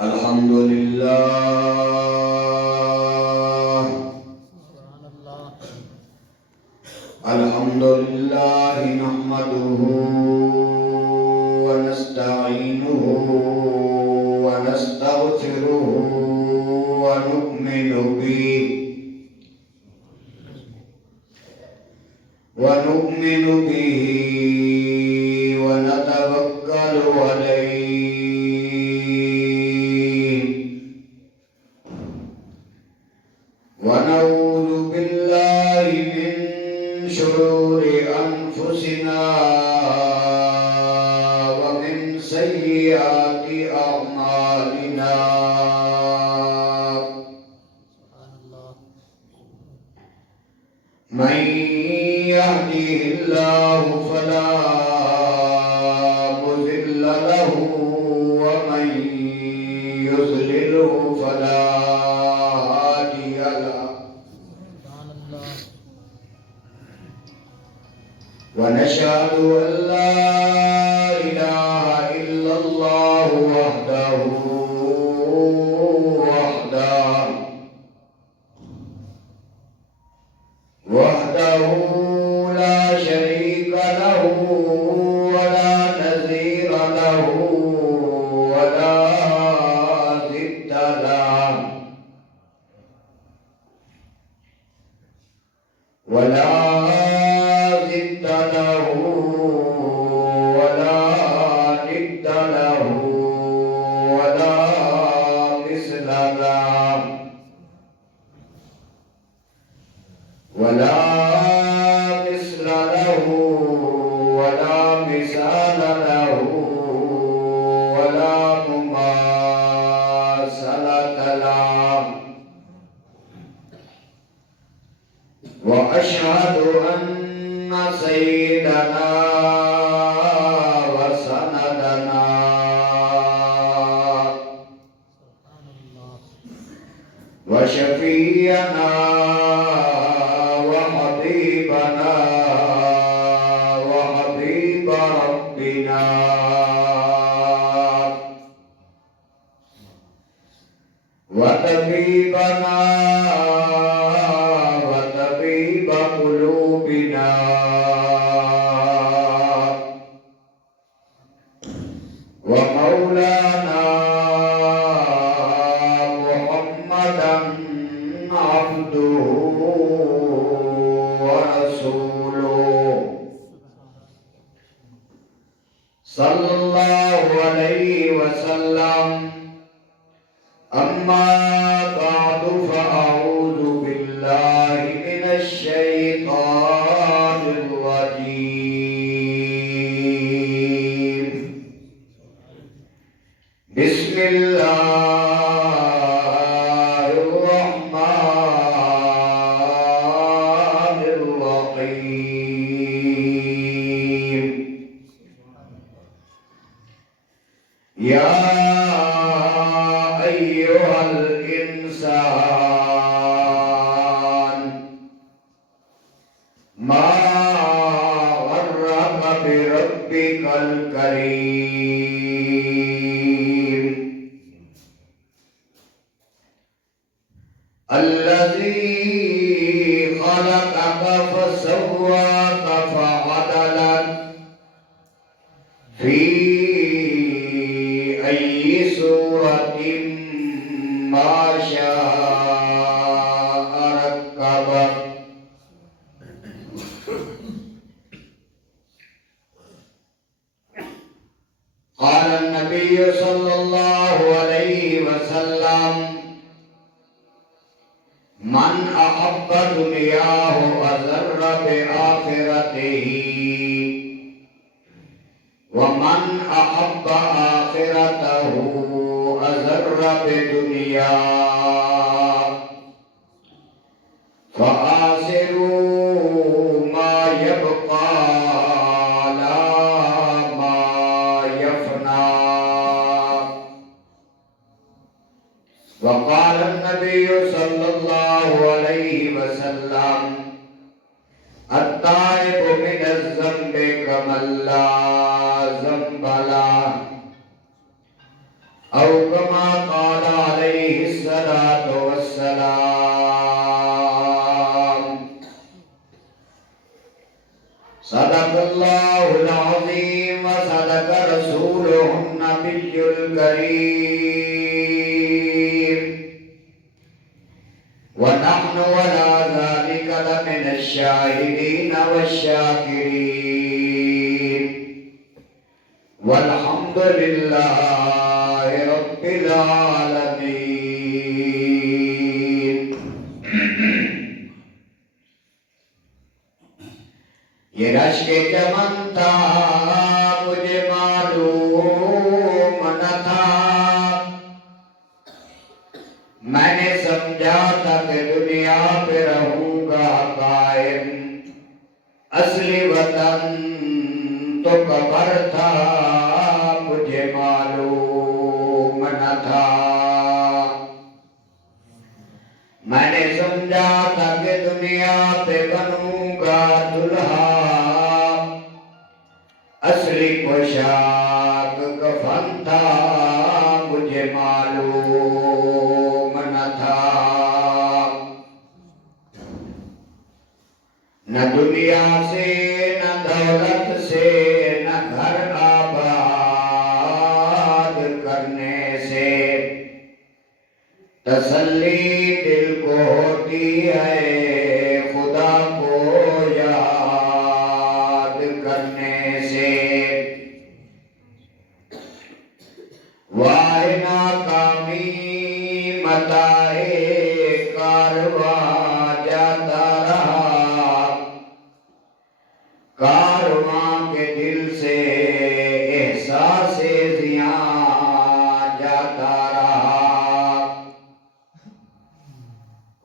الحمد لله الحمد لله نحمده ونستعينه ونستغفره ونؤمن به ونتوكل عليه ونعوذ بالله من شرور أنفسنا ومن سيئات أعمالنا من يهده الله فلا مضل له ومن يضلله فلا هادي له ونشهد أن لا إله إلا الله وحده لا شريك له ولا نظير له ولا ضد له ولا ضد له ولا ند له ولا مثل له ولا مثل له ولا مثال له ولا مماثلة له وأشهد أن سيدنا وسندنا وشفيعنا وحبيبنا وحبيب ربنا وطبيبنا وطبيب قلوبنا ومولانا محمدا عبده ورسوله صلى الله عليه وسلم أما بعد فأعوذ بالله من الشيطان الرجيم بسم الله الرحمن الرحيم يا أيها الإنسان ما غرك بربك الكريم الذي خلقك فسواك فعدلك في أي صورة ما شاء ركبك قال النبي صلى الله عليه وسلم من أحب دنياه أضر بآخرته ومن أحب آخرته أضر بدنياه فآثروا ما يبقى على ما يفنى وقال النبي صلى الله عليه وسلم التائب من الذنب كمن لا ذنب له أو كما قال عليه الصلاة والسلام. صدق الله العظيم وصدق رسوله النبي الكريم، ونحن على ذلك لمن الشاهدين والشاكرين، والحمد لله رب العالمين. یہ رشک چمن تھا مجھے معلوم نہ تھا، میں نے سمجھا تھا کہ دنیا پہ رہوں گا قائم، اصلی وطن تو قبر تھا مجھے معلوم نہ تھا، میں نے سمجھا تھا کہ دنیا پہ بنوں گا دلہا، اصلی پوشاک کفن تھا مجھے معلوم نہ تھا، نہ دنیا سے نہ دولت سے نہ گھر آباد کرنے سے تسلی دل کو ہوتی ہے خدا کو یاد کرنے سے، واہ ناکامی متاع کارواں جاتا رہا، کارواں کے دل سے احساس زیاں جاتا رہا،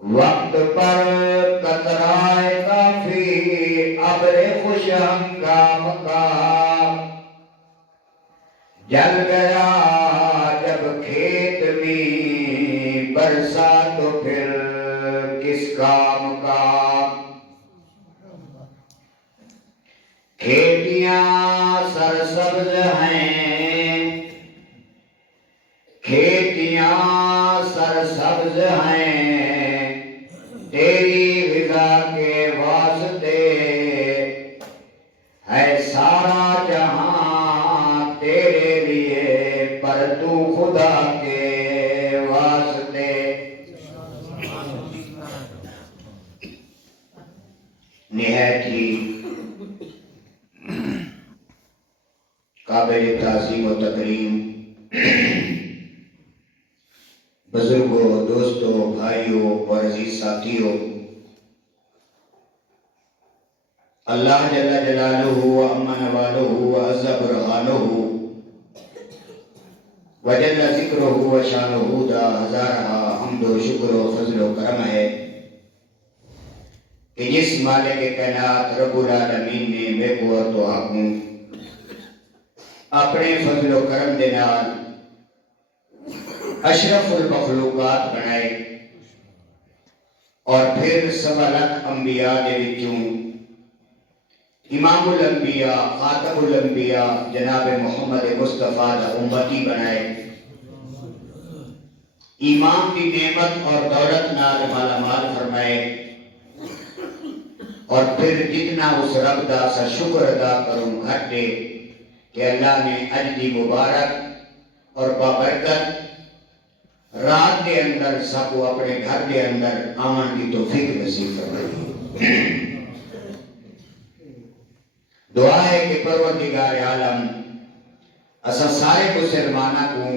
وقت پر قطرائے کافی ابر خوش ہنگام کا جل گیا جب کھیت میں برسا تو پھر کس کام کا، کھیتیاں سرسبز ہیں، کھیتیاں سرسبز ہیں، تیری غذا کے واسطے ہے سارا جہاں تیرے لیے، پر تو خدا کے واسطے۔ نہایت ہی قابل تعظیم و تکریم بزرگوں، دوستوں، بھائیوں اور عزیز ساتھیوں، اللہ جل جلالہ و عم نوالہ و عز برہانہ و جل ذکرہ و شانہ دا ہزارہ حمد و شکر و فضل و کرم ہے کہ جس مالک کائنات رب العالمین نے بے قوت و حکم اپنے فضل و کرم دے نال اشرف المخلوقات بنائے، اور پھر سوا لاکھ انبیاء دے وچوں امام الانبیاء خاتم الانبیاء جناب محمد مصطفیٰ دا امتی بنائے، ایمان کی نعمت اور دولت نال مالا مال فرمائے، اور پھر جتنا اس رب دا سا شکر ادا کروں گھٹے کہ اللہ نے اج دی مبارک اور بابرکت رات کے اندر سب کو اپنے گھر کے اندر آمن کی توفیق نصیب فرمائے۔ دعا ہے کہ پروردگار عالم اسا سارے مسلمانہ کو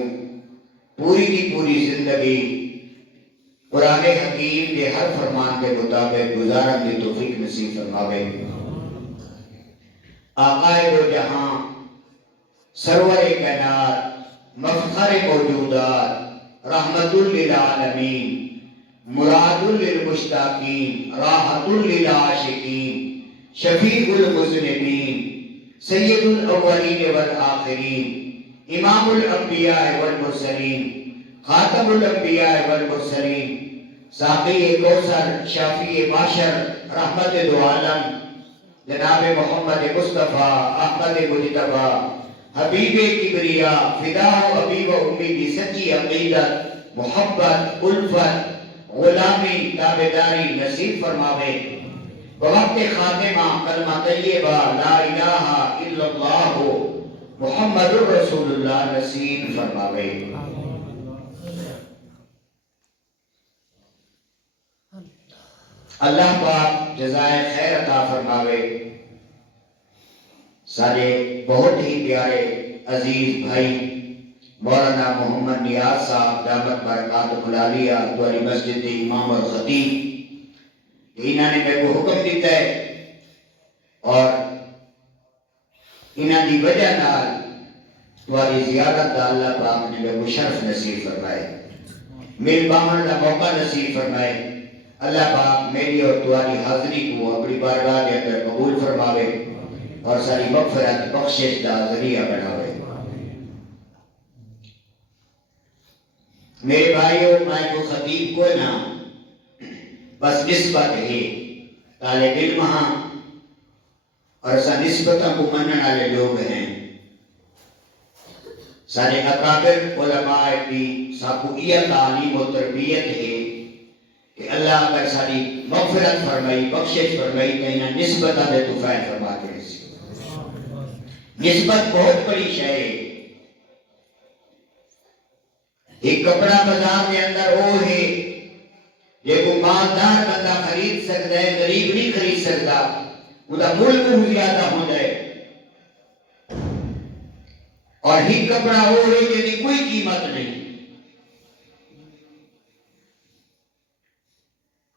پوری کی پوری زندگی قرآن حکیم کے ہر فرمان کے مطابق گزارن کی توفیق نصیب فرماوے۔ آقائے دو جہاں، سرور کائنات، مفخر موجودات، رحمت للعالمین، مراد للمشتاقین، راحت للعاشقین، شفیع المذنبین، سید الاولین والآخرین، امام الانبیاء والمرسلین، خاتم الانبیاء والمرسلین، ساقی کوثر، شافی معشر، رحمت دو عالم، جناب محمد مصطفیٰ احمد مجتبیٰ حبیب کبریا فدا و حبیب و امی کی سچی عقیدت محبت الفت غلامی تابداری نصیب فرماوے بوقت خاتمہ کلمہ طیبہ لا الہ الا اللہ محمد الرسول اللہ نصیب فرماوے اللہ پاک جزائے خیر عطا فرماوے سارے بہت ہی پیارے عزیز بھائی مولانا محمد نیاز صاحب دامت برکاتہ العالیہ دواری مسجد امام اور خطیب انہوں نے میرے کو حکم دیتا ہے اور انہوں دی وجہ نال دواری زیادت دا اللہ پاک نے میرے کو شرف نصیب فرمائے میل باہن دا موقع نصیب فرمائے اللہ پاک میری اور تمہاری حاضری کو اپنی بارگاہ کے اندر قبول فرماوے اور ساری مغفرت بخشش دا ذریعہ بناوے میرے بھائیوں میں کو خطیب کو نا بس نسبت ہے طالب علم ہاں اور سا نسبتوں کو منن والے لوگ ہیں سارے اکابر علماء کی ساکویت تعلیم و تربیت ہے کہ اللہ اگر ساری مغفرت فرمائی بخشش فرمائی تو انہیں نسبت دے تو فائد فرما کے رسی نسبت بہت بڑی شے ہے ایک کپڑا بازار کے اندر وہ ہے یہ کو مالدار بندہ خرید سکتا ہے غریب نہیں خرید سکتا وہ دا ملک کو زیادہ ہو جائے اور ہی کپڑا وہ ہے کہ کوئی قیمت نہیں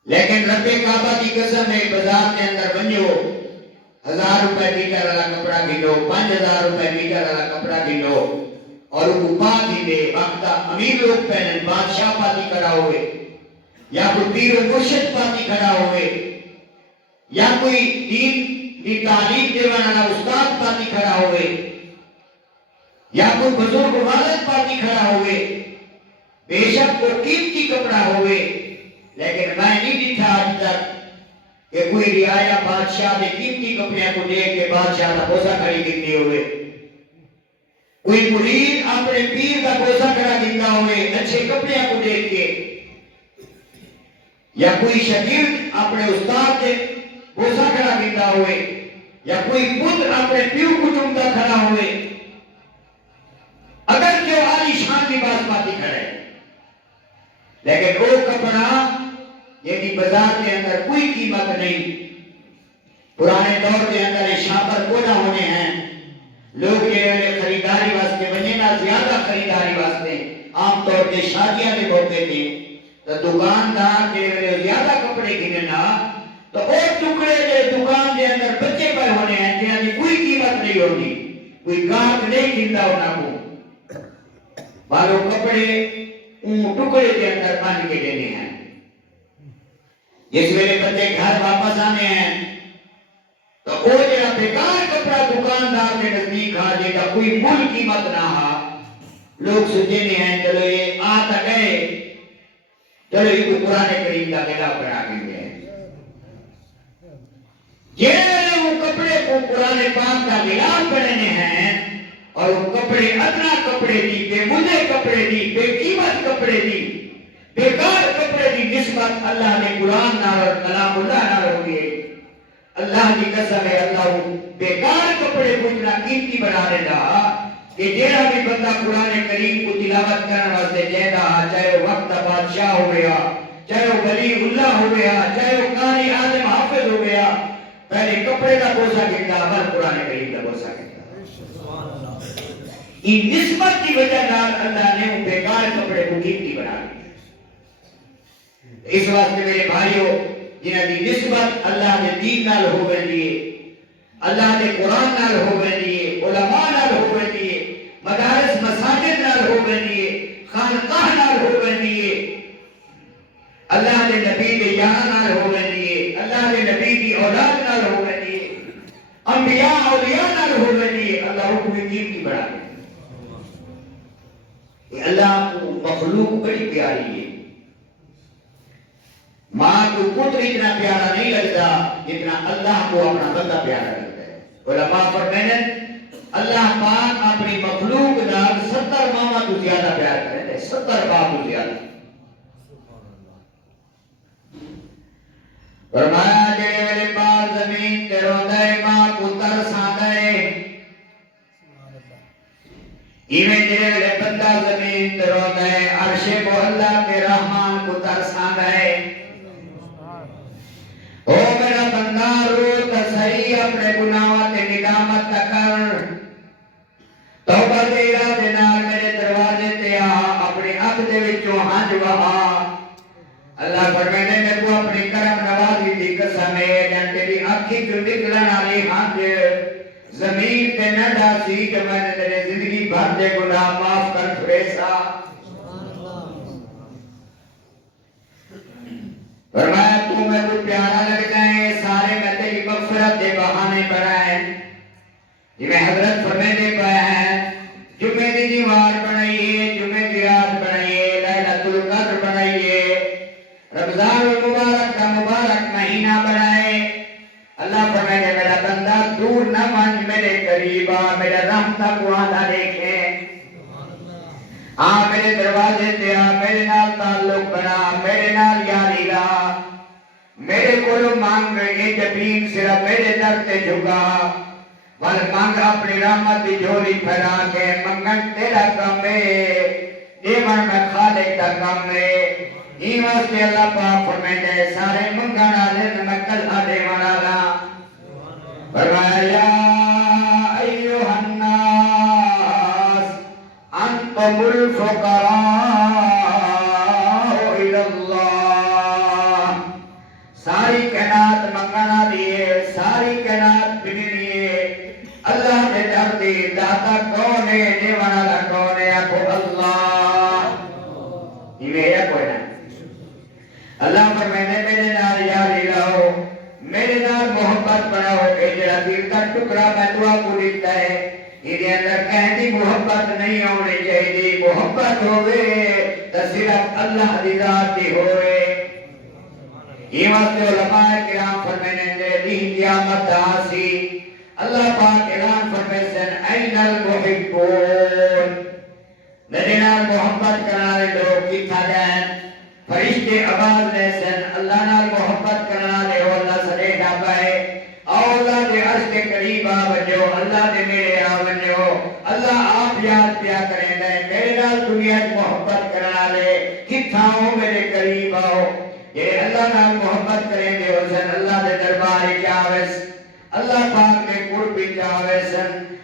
لیکن رب کعبہ کی قسم ہے بازار کے اندر بنجو 1000 روپے میٹر والا کپڑا گھنو 5000 روپے میٹر والا کپڑا گھنو اور وہ پا گھنے وقت امیر لوگ پہنن بادشاہ پاتی کھڑا ہوئے یا کوئی پیر و مرشد پاتی کھڑا ہوئے یا کوئی دین کی تعلیم دینے والا استاد پاتی کھڑا ہوئے یا کوئی بزرگ والد پاتی کھڑا ہوئے بے شک وہ قیمتی کپڑا ہوئے لیکن میں نہیں دیکھا آج تک کہ کوئی رعایا بادشاہ نے قیمتی کپڑے کو دیکھ کے بادشاہ کا بوسا کھڑی گرتے ہوئے کوئی مرید اپنے پیر کا بوسا کھڑا گرتا ہوئے اچھے کپڑے کو دیکھ کے یا کوئی شاگرد اپنے استاد کے بوسا کھڑا گرتا ہوئے یا کوئی پتر اپنے پیو کو چومتا کھڑا ہوئے اگر جو عالی شان لباس پاتی کھڑے لیکن وہ کپڑا یعنی بازار کے اندر کوئی قیمت نہیں پرانے دور کے اندر شاپر کو نہ ہونے ہیں لوگ یہ خریداری واسطے بنے نہ زیادہ خریداری واسطے عام طور پہ شادیاں کے موقع تھے تو دکاندار کے زیادہ کپڑے گھنے نا تو وہ ٹکڑے کے دکان کے اندر بچے پہ ہونے ہیں یعنی کوئی قیمت نہیں ہوگی کوئی گاہک نہیں گھنتا ہونا کو بالو کپڑے ان ٹکڑے کے اندر بن کے دینے ہیں جس ویلے بندے گھر واپس آنے ہیں تو وہ جڑا بیکار کپڑا دکاندار کے نزدیک آ جائے گا کوئی مول قیمت نہ ہا لوگ سوچنے ہیں چلو یہ آ تک گئے چلو یہ کو قرآن کریم کا خلاف بنا کے گئے یہ وہ کپڑے کو قرآن پاک کا خلاف بننے ہیں اور وہ کپڑے ادنا کپڑے دی بے مزے کپڑے دی بے قیمت کپڑے دی بیکار کپڑے دی نسبت اللہ نے قرآن نال اور کلام اللہ نال ہوئی ہے اللہ کی قسم ہے اللہ بیکار کپڑے کو اتنا قیمتی بنا دیتا کہ جیڑا بھی بندہ قرآن کریم کو تلاوت کرنے واسطے جیدا چاہے وہ وقت بادشاہ ہو گیا چاہے وہ ولی اللہ ہو گیا چاہے وہ قاری عالم حافظ ہو گیا پہلے کپڑے کا بوسا گھنتا ہر قرآن کریم کا بوسا گھنتا ان نسبت کی وجہ نال اللہ نے وہ بیکار کپڑے کو قیمتی بنا دیا اس واسطے میرے بھائیوں جنہاں دی نسبت اللہ نے دین نال ہو گئے دیئے اللہ نے قرآن نال ہو گئے دیئے علماء نال ہو گئے دیئے مدارس مساجد نال ہو گئے دیئے خانقاہ نال ہو گئے دیئے اللہ نے نبی کے یار نال ہو گئے دیئے اللہ نے نبی کی اولاد نال ہو گئے دیئے انبیاء اولیاء نال ہو گئے دیئے اللہ کو بھی قیمتی بڑھا دے اللہ کو مخلوق بڑی پیاری ہے ماں کو پتر اتنا پیارا نہیں لگتا جتنا اللہ کو اپنا بندہ پیارا لگتا ہے علماء فرمائیں اللہ پاک اپنی مخلوق نال 70 ماما تو زیادہ پیار کرے تھے، 70 باپ تو زیادہ. فرمایا جڑے ویلے بال زمین تے روندا ہے ماں پتر ساندا ہے، ایویں جڑے ویلے بندہ زمین تے روندا ہے عرش مولا تے رحمان پتر ساندا ہے. او میرا بندہ رو تے صحیح اپنے گناہاں تے ندامت کر، توبہ دے ارادے نال میرے دروازے تے آ، اپنی اکھ دے وچوں ہنج وہا. اللہ فرمائے میں کو اپنی کرم نوازی دی قسم ہے جن تیری اکھی چوں نکلن والی ہنج زمین تے نہ ڈاسی کہ میں نے تیرے زندگی بھر دے گناہ معاف کر چھوڑے سا. فرمایا تو میں کو پیارا لگتا ہے، سارے میں تیری مغفرت دے بہانے بنائے. جی حضرت فرمیندے پے ہیں جمعے دی دیوار بنائیے، جمعے دی رات بنائیے، لیلۃ القدر بنائیے، رمضان المبارک کا مبارک مہینہ بنائے. اللہ فرمائے میرا بندہ دور نہ من، میرے قریب آ، میرا رحمتہ کو آدھا دیکھے، آ میرے دروازے تے آ، میرے نال تعلق بنا، میرے نال یاری لا، میرے کولو مانگ، یہ جبین صرف میرے در تے جھکا، ول مانگ اپنی رحمت دی جھولی پھیلا کے. منگن تیرا کام ہے، دیون میں خالق دا کام ہے. این واسطے اللہ پاک فرمائے سارے منگن والے میں کلھا دیون والا. فرمایا یا ایھا الناس انتم الفقراء الی اللہ. ساری کائنات منگن والی ہے، ساری کائنات بننی ہے. اللہ دے در دی داتا کون ہے، دیون والا کون ہے؟ آکھو اللہ. یہ ہے کوئی نہ. اللہ فرمائے میرے نال یاری لاؤ، میرے نال محبت بناؤ. اے جڑا دل دا ٹکڑا میں دعا کو دیتا ہے، یہ اندر کہیں دی محبت نہیں ہونی چاہیے. محبت ہوئے تو صرف اللہ دی ذات دی ہوئے. یہ واسطے علماء کرام فرمائے نے دین قیامت آسی اللہ پاک اعلان فرمائے سن این المحبون. میرے نال محبت کرنے لوگ کتھا جائیں؟ فرشتے آواز لے سن اللہ نال محبت کرنے لے اللہ سڑے ڈابائے او اللہ دے عرش کے قریب آ بجو، اللہ دے میرے آ بجو. اللہ آپ یاد پیا کریں دے میرے نال دنیا محبت کرنے لے کتھا ہو میرے قریب آؤ. یہ اللہ نال محبت کریں دے حسن اللہ دے دربار جاوس، اللہ پاک نے قرب جاوس.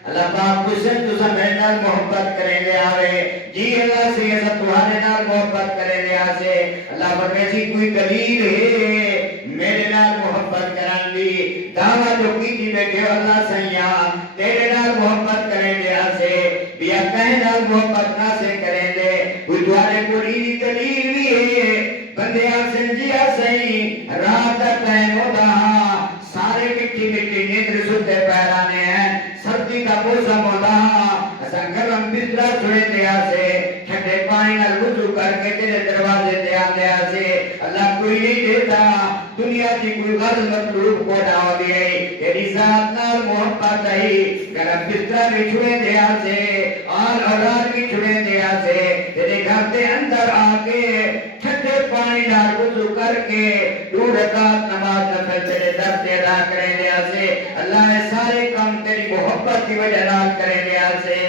اللہ پاک حسن تو میرے نال محبت کریں دے آوے جی اللہ سے یہ سب تمہارے نال محبت کریں دے آسے. اللہ فرمیسی کوئی دلیل ہے میرے نال محبت کرن دی؟ دعویٰ جو کی تھی بیٹھے اللہ سیاں تیرے نال محبت کریں دے آسے، بیا کہیں نال محبت نہ سے کریں دے. کوئی دوارے پوری دلیل بھی ہے بندے آسن جی آسیں رات دا ٹائم ہوتا سارے مٹی مٹی نیندر ستے پیرانے ہیں، سردی کا موسم ہوتا ایسا گرم بستر چھوڑے دے آسے، ٹھنڈے پانی نال وضو کر کے تیرے دروازے دے آتے آسے. اللہ کوئی نہیں دیتا دنیا کی کوئی غرض مطلوب کو ڈاؤ دیئے تیری ذات نال محبت آئی. گرم بستر بھی چھوڑے دے آسے اور اولاد بھی چھوڑے دے آسے، تیرے گھر دے اندر آکے ٹھنڈے پانی نال وضو کر کے 2 رکعت نماز نفل تیرے در سے ادا کریں دے آسے. اللہ نے سارے کام تیری محبت کی وجہ نال کریں دے آسے.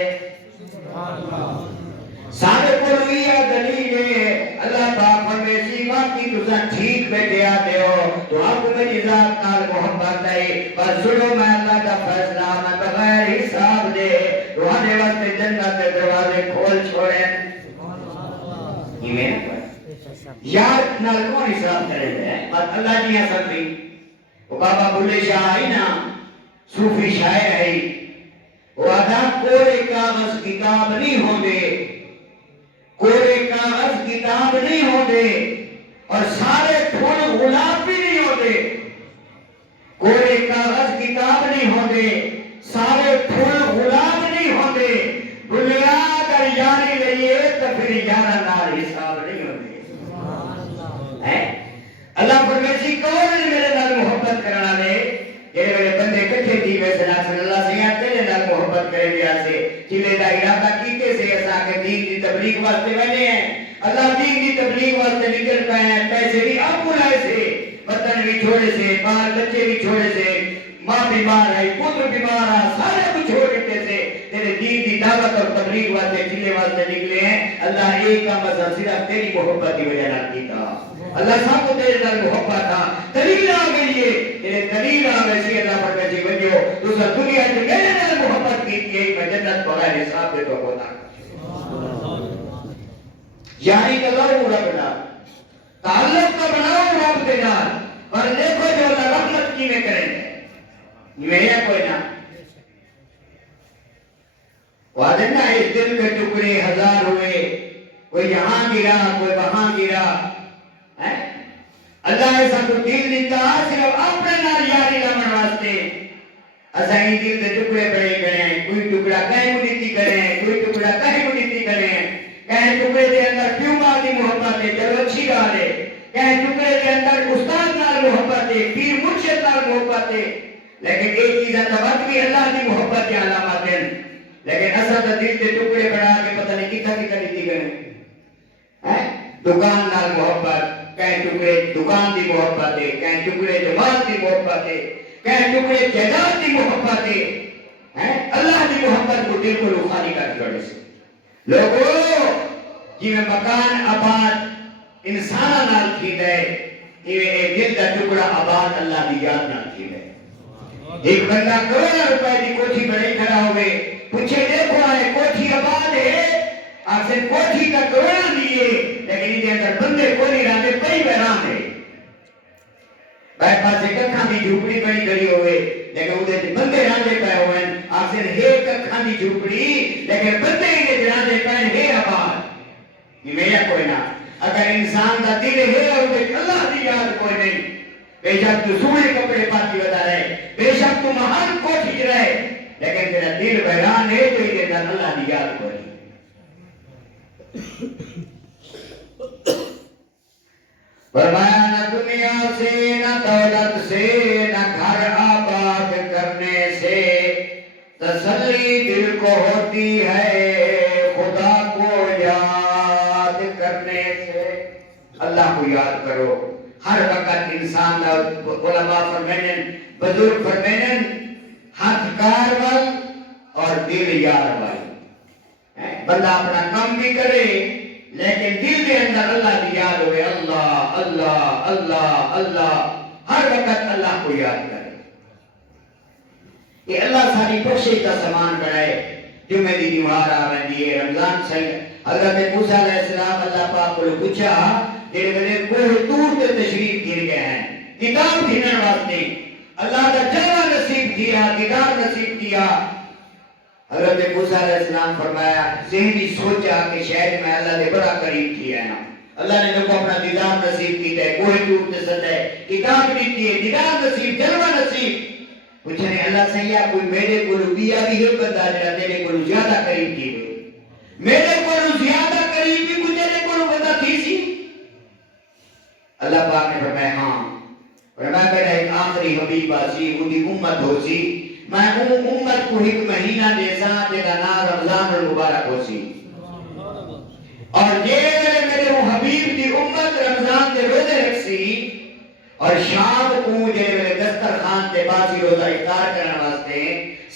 سارے قلویہ دلیل ہے اللہ پاک فرمیسی واقعی تُسا ٹھیک بیٹھے آتے ہو تو آپ کو میری ذات نال محبت آئی. پر سنو میں اللہ کا فیصلہ میں بغیر حساب دے روحانے وقت جنت کے دروازے کھول چھوڑیں. یہ میں یار نال کون حساب کرے گئے بات اللہ جی حسن بھی. وہ بابا بلے شاہ آئی نا صوفی شاعر آئی، وہ آدھا کوئی کاغذ کتاب نہیں ہوں دے، کوئی کاغذ کتاب نہیں ہوں دے اور سارے پھول غلاب بھی نہیں ہوں دے. کوئی کاغذ کتاب نہیں ہوں دے، سارے پھول غلاب نہیں ہوں دے. بنیاد اگر یاری لئیے تو پھر یارہ نال حساب نہیں ہوں دے. اللہ فرمیسی کون میرے نال محبت کرنا لے، یہ میرے بندے کٹھے تھی میں صلی اللہ سے تیرے نال محبت کرے واسطے بنے ہیں اللہ دین کی تبلیغ واسطے نکل پے ہیں پیسے بھی آپ بلائے سے وطن بھی چھوڑے سے بال بچے بھی چھوڑے سے ماں بیمار ہے پتر بیمار ہے سارے کچھ چھوڑ کے سے تیرے دین کی دعوت اور تبلیغ واسطے چلے واسطے نکلے ہیں اللہ ایک کا مزہ صرف تیری محبت کی وجہ نہ کی تھا اللہ صاحب کو تیرے نال محبت تھا دلیل آ گئی ہے تیرے دلیل آ گئی سی اللہ پر کچھ بنیو تو سب دنیا سے میرے نال محبت کی تھی میں جنت بغیر حساب دے تو ہوتا یعنی کہ اللہ ربنا تعلق کا بناؤ رب کے نال پر دیکھو جو اللہ رحمت کی میں کریں گے یہ کوئی نہ وعدہ نہ اس دل کے ٹکڑے ہزار ہوئے کوئی یہاں گرا کوئی وہاں گرا اللہ ایسا کو دل دیتا صرف اپنے نال یاری لمن واسطے ایسا ہی دل کے ٹکڑے بڑے کریں کوئی ٹکڑا کہیں کو نیتی کریں کوئی ٹکڑا کہیں کو نیتی کریں کہیں ٹکڑے کے اندر کیوں کی محبت ہے چلو اچھی گال ہے کہیں ٹکڑے کے اندر استاد نال محبت ہے پیر مرشد نال محبت ہے لیکن ایک چیز اتبت بھی اللہ کی محبت کے علامات ہیں لیکن اصل دل کے ٹکڑے بنا کے پتہ نہیں کتا نیتی کریں دکان نال محبت کہیں ٹکڑے دکان دی محبت ہے کہیں ٹکڑے جماعت دی محبت ہے کہیں ٹکڑے جائیداد دی محبت ہے اللہ دی محبت کو دل کو خالی کر چھوڑے سے لوگوں جی میں مکان آباد انسان نال تھی دے یہ دل دا ٹکڑا آباد اللہ دی یاد نال تھی دے ایک بندہ کروڑا روپے دی کوٹھی بڑے کھڑا ہوئے پوچھے دیکھو آئے کوٹھی آباد ہے آپ سے کوٹھی کا کروڑا دیئے لیکن یہ اندر بندے کو نہیں رہتے کئی بہرام ہے بہت پاس سے ککھاں دی جھوپڑی بڑی کری ہوئے لیکن ادھے سے بندے رہتے پہ ہوئے آپ سے ہے ککھاں دی جھوپڑی لیکن بندے انہیں رہتے پہ ہے آباد یہ میرا کوئی نہ اگر انسان دا دل ہے اور ادھے اللہ دی یاد کوئی نہیں بے شک تو سونے کپڑے پاتی بتا رہے بے شک تو مہان کوٹھی رہے لیکن تیرا دل بحران ہے تو یہ دن اللہ دی یاد کوئی نہیں فرمایا نہ دنیا سے نہ دولت سے نہ گھر آباد کرنے سے تسلی دل کو ہوتی ہے خدا کو یاد کرنے سے اللہ کو یاد کرو ہر وقت انسان علماء فرمینن بزرگ فرمینن ہاتھ کار وال اور دل یار وال بندہ اپنا کام بھی کرے لیکن دل کے اندر اللہ کی یاد ہوئے اللہ اللہ اللہ اللہ ہر وقت اللہ کو یاد کرے یہ اللہ ساری بخشش کا سامان بنائے جمعہ دی دیوار آ رہی ہے رمضان صحیح حضرت موسیٰ علیہ السلام اللہ پاک کو پوچھا جیڑے بلے کوہ طور تے تشریف گر گئے ہیں کتاب گھنن واسطے اللہ کا جلوہ نصیب کیا دیدار نصیب کیا حضرت موسیٰ علیہ السلام فرمایا ذہنی سوچا کہ شاید میں اللہ نے بڑا قریب کیا ہے نا اللہ نے لوگوں اپنا دیدار نصیب کی ہے کوہ طور تے سد ہے کتاب دیتی ہے دیدار نصیب جلوہ نصیب پوچھنے اللہ سیاح کوئی میرے کو بیا بھی ہے بندہ جڑا تیرے کو زیادہ قریب کی ہوئے میرے کو زیادہ قریب بھی مجھے کو بندہ تھی سی اللہ پاک نے فرمایا ہاں فرمایا میرا ایک آخری حبیب آسی اندھی امت ہو سی میں امت کو ایک مہینہ دیسا جگہ نا رمضان المبارک ہو سی اور یہ میرے وہ حبیب دی امت رمضان دے روزے رکھ سی اور شام کو جے میرے دسترخوان تے باسی روزہ افطار کرنے واسطے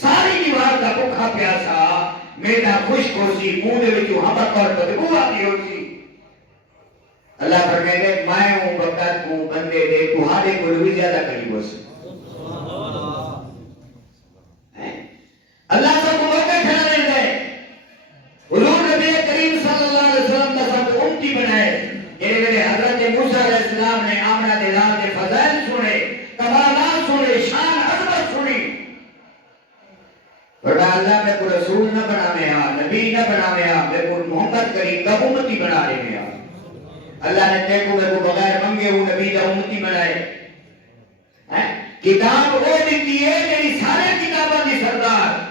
ساری دیوار کا بھوکا پیاسا میرا خشک ہو سی منہ دے وچوں حمق اور بدبو آتی ہو سی اللہ فرمائے گا میں ہوں وقت ہوں بندے دے تمہارے کو بھی زیادہ قریب ہو سکتا اللہ سب کو موقع کھڑا رہتا ہے حضور نبی کریم صلی اللہ علیہ وسلم کا سب کو امتی بنائے یہ میرے حضرت موسیٰ علیہ السلام نے آمنہ دلال کے فضائل سنے کمالات سنے شان عظمت سنی فرمایا اللہ میں کو رسول نہ بنا میں نبی نہ بنا میں میں کو محمد کریم کا امتی بنا لے میں اللہ نے تے کو میں کو بغیر منگے ہوں نبی کا امتی بنائے کتاب وہ دیتی ہے میری سارے کتاباں دی سردار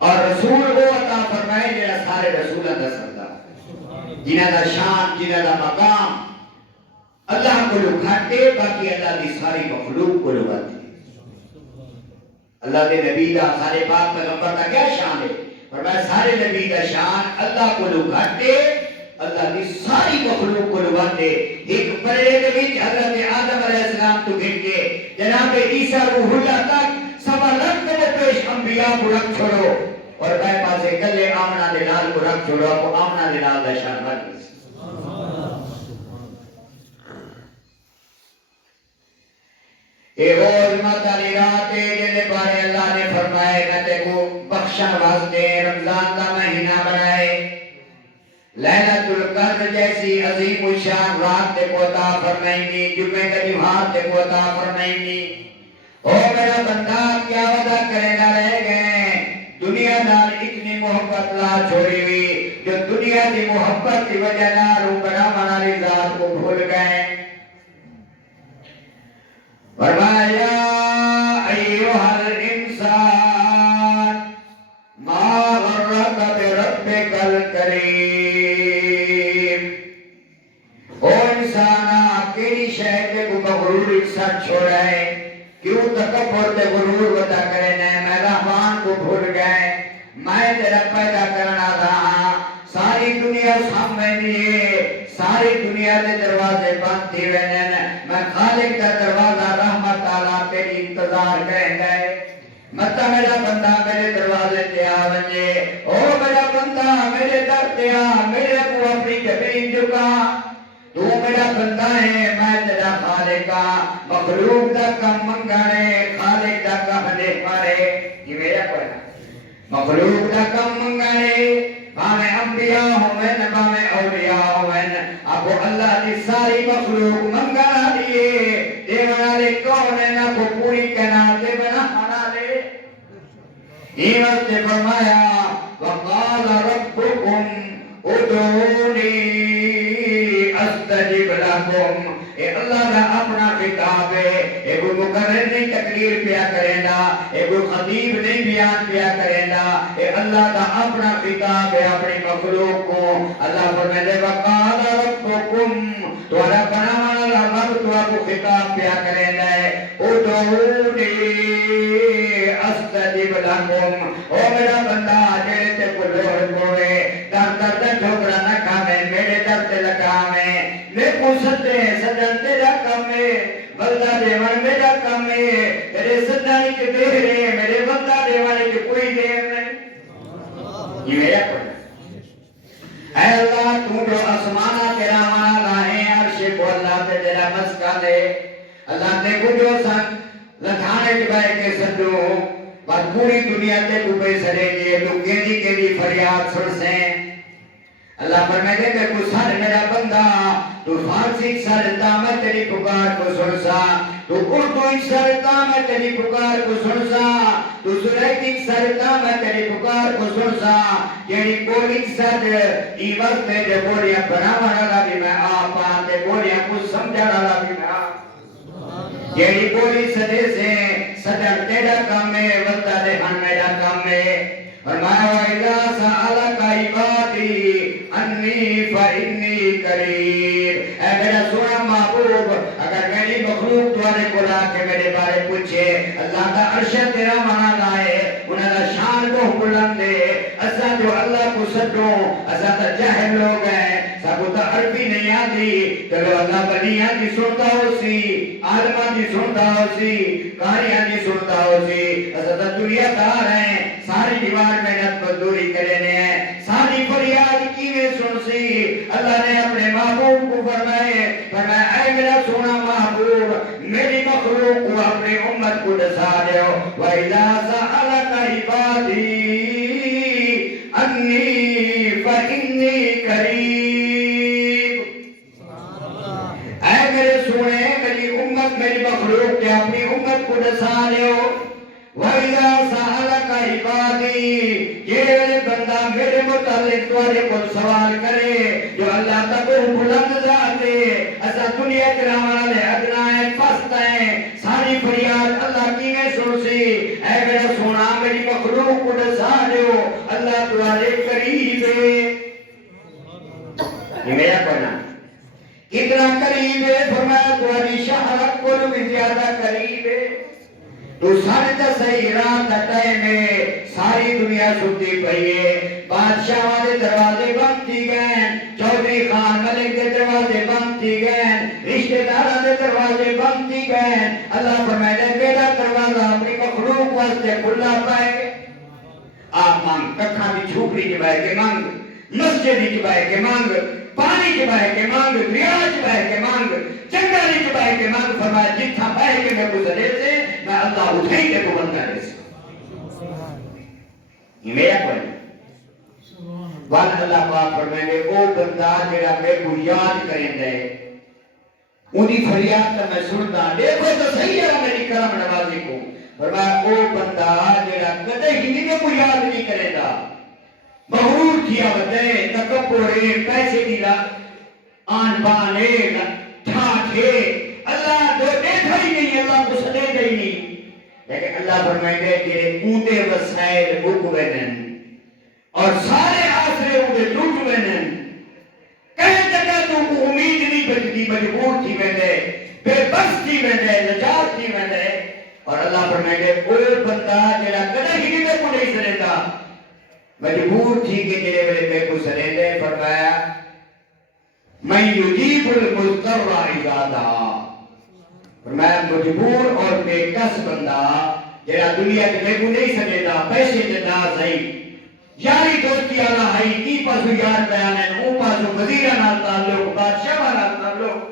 اور رسول وہ عطا فرمائے جڑا سارے رسولاں دا سردار جنہاں دا شان جنہاں دا مقام اللہ کو لکھاتے باقی اللہ دی ساری مخلوق کو لکھاتے اللہ دے نبی دا سارے پاک پیغمبر کا کیا شان ہے فرمایا سارے نبی کا شان اللہ کو لگاتے اللہ کی ساری مخلوق کو لگاتے ایک پرے کے بیچ حضرت آدم علیہ السلام تو گھر کے جناب عیسیٰ روح اللہ تک سب رکھ کے پیش انبیاء کو رکھ چھوڑو اور بے پاسے کلے آمنہ دلال کو رکھ چھوڑو کو آمنہ دلال دا شان بن ایک اور مطلی رات جلے بارے اللہ نے فرمائے کہ تے کو بخشن واسطے رمضان کا مہینہ بنائے لیلۃ القدر جیسی عظیم الشان رات تے کو عطا فرمائیں گی جمعے کا جمعات تے کو عطا فرمائیں گی او میرا بندہ کیا وعدہ کرے گا رہ گئے دنیا نال اتنی محبت لا چھوڑی ہوئی جو دنیا کی محبت کی وجہ نال بڑا منالی ذات کو بھول گئے فرمایا ایوہ الانسان ما غرک بربک الکریم او انسانا کیڑی شہد کو مغرور انسان چھوڑا ہے کیوں تکبر تے غرور ودا کرے نے میں رحمان کو بھول گئے میں تیرا پیدا کرنا رہا ساری دنیا سامنے دیئے ساری دنیا دے دروازے بند تھی وینے میں خالق کا دروازہ رحمت تعالیٰ تیری انتظار کریں گئے مطا میرا بندہ میرے دروازے تے آونجے او میرا بندہ میرے در تے آ میرے کو اپنی جبین جھکا تو میرا بندہ ہے میں تیرا خالقہ مخلوق دا کم منگانے خالق دا کم دیکھ پارے یہ میرا پڑھا مخلوق دا کم منگانے باہمیں انبیاء ہوئن باہمیں اولیاء ہوئن اب اللہ دی ساری مخلوق منگانا دیئے دیوانا لے کونین اب پوری کہنا دے بنا لے ایمت نے فرمایا وقال ربکم ادعونی استجب لکم اے اللہ کا اپنا خطاب ہے اے کوئی مقرر نہیں تقریر پیا کریں گا اے کوئی خطیب نہیں بیان پیا کریں گا اے اللہ کا اپنا خطاب ہے اپنی مخلوق کو اللہ فرمائے وقال ربکم تو ربنا والا رب تو آپ کو خطاب پیا کریں گا ادعونی استجب لکم او میرا بندہ جیلے تے کو لوڑ کوئے در در در ٹھوکرا نہ کھاوے میرے در تے لگاوے میں کو سدے سدن تیرا کام ہے بندہ دیوان میرا کام ہے میرے سدانی کے دیرے میرے بندہ دیوانے کے کوئی دیر نہیں یہ میرا پڑھا اے اللہ تو جو اسمانہ تیرا مانا لائیں عرش کو اللہ تے تیرا مسکا دے اللہ تے کو جو سن لکھانے جبائے کے سدو بات پوری دنیا تے کو بے سرے گئے لوگ کے دی فریاد سن سیں اللہ فرمائے کہ کو سر میرا بندہ تو فارسی سرتا میں تیری پکار کو سنسا تو اردو سرتا میں تیری پکار کو سنسا تو سریتی سرتا میں تیری پکار کو سنسا یعنی کوئی سر ای وقت میں جو بولیاں بناوانا رہا بھی میں آپا تے بولیاں کو سمجھا رہا بھی میں آپا یعنی بولی سدے سے صدر تیرا کام ہے وقتا دہان میرا کام ہے فرمایا وَإِذَا سَأَلَكَ عِبَادِي أَنِّي فَإِنِّي قَرِيبٌ اے میرا سونا محبوب اگر میری مخلوق تمہارے کو لا کے میرے بارے پوچھے اللہ کا عرش تیرا مانا لائے انہاں دا شان کو بلند دے اساں جو اللہ کو سدوں اساں تا جاہل لوگ ہیں سب تا عربی نہیں آتی چلو اللہ بنیاں دی سنتا ہو سی عالماں دی سنتا ہو سی کہانیاں دی سنتا ہو سی اساں تا دنیا دار ہیں ساری دیوار محنت مزدوری کرنے ہیں ساری فریاد کی میں سن سی اللہ نے اپنے محبوب کو فرمائے اے میرا سونا محبوب میری مخلوق کو اپنی امت کو دسا دیو وَإِذَا سَأَلَكَ عِبَادِي أَنِّي فَإِنِّي قَرِيبٌ اے میرے سونے میری امت میری مخلوق کے اپنی امت کو دسا دیو وَإِذَا سَأَلَكَ عِبَادِي یہ بندہ میرے متعلق تمہارے کو سوال کرے جو اللہ تک بلند ذات ہے ایسا دنیا کے رہنے ادنائے پست ہیں ساری فریاد اللہ کی میں سن سی اے میرا سونا میری مخلوق کو دسا دیو اللہ تمہارے قریب ہے یہ میرا پڑھنا کتنا قریب ہے فرمایا تمہاری شہرت کو بھی زیادہ قریب ہے تو سارے دا صحیح رات دا ٹائم ہے ساری دنیا ستی پئی ہے بادشاہ والے دروازے بند تھی گئے چودھری خان ملک دے دروازے بند تھی گئے رشتہ داراں دے دروازے بند تھی گئے اللہ فرمائے میرا دروازہ اپنی مخلوق واسطے کھلا پائے آپ مانگ ککھاں دی جھوپڑی کے بہ کے مانگ مسجد کی بہ کے مانگ پانی کے بہ کے مانگ دریا کے بہ کے مانگ جنگل کے بہ کے مانگ فرمایا جتھا بہ کے میں گزرے سے میں اللہ اٹھائی کے کو بند کرے سے یہ میرا کوئی وان اللہ پاک فرمائے گے او بندہ جڑا میں کو یاد کریں دے انہی فریاد کا میں سنتا دیکھو تو صحیح ہے میری کرم نوازی کو فرمایا او بندہ جڑا کدے ہی نہیں کو یاد نہیں کرے گا مغرور کیا ودے تکبر پیسے دی لا آن بانے ٹھاٹھے اللہ دو دیکھا ہی نہیں اللہ کو سدے دے ہی نہیں لیکن اللہ فرمائے گے کہ اونتے وسائل بکوینن اور سارے آسرے اونتے ٹوٹوینن کہیں جگہ تو کو امید نہیں بچتی مجبور تھی ویندے بے بس تھی ویندے لجار تھی ویندے اور اللہ فرمائے گے کوئی بندہ جڑا کدے ہی نہیں کو نہیں سنے گا مجبور تھی کہ جڑے ویلے میں کو سنے دے فرمایا میں یجیب المضطر اذا دعا فرمایا مجبور اور بے کس بندہ جڑا دنیا کے میں کو نہیں سنے گا پیسے کے ناز ہے یاری دوستی والا ہے کی پاسو یار بیان ہے او پاسو وزیرہ نال تعلق بادشاہ نال تعلق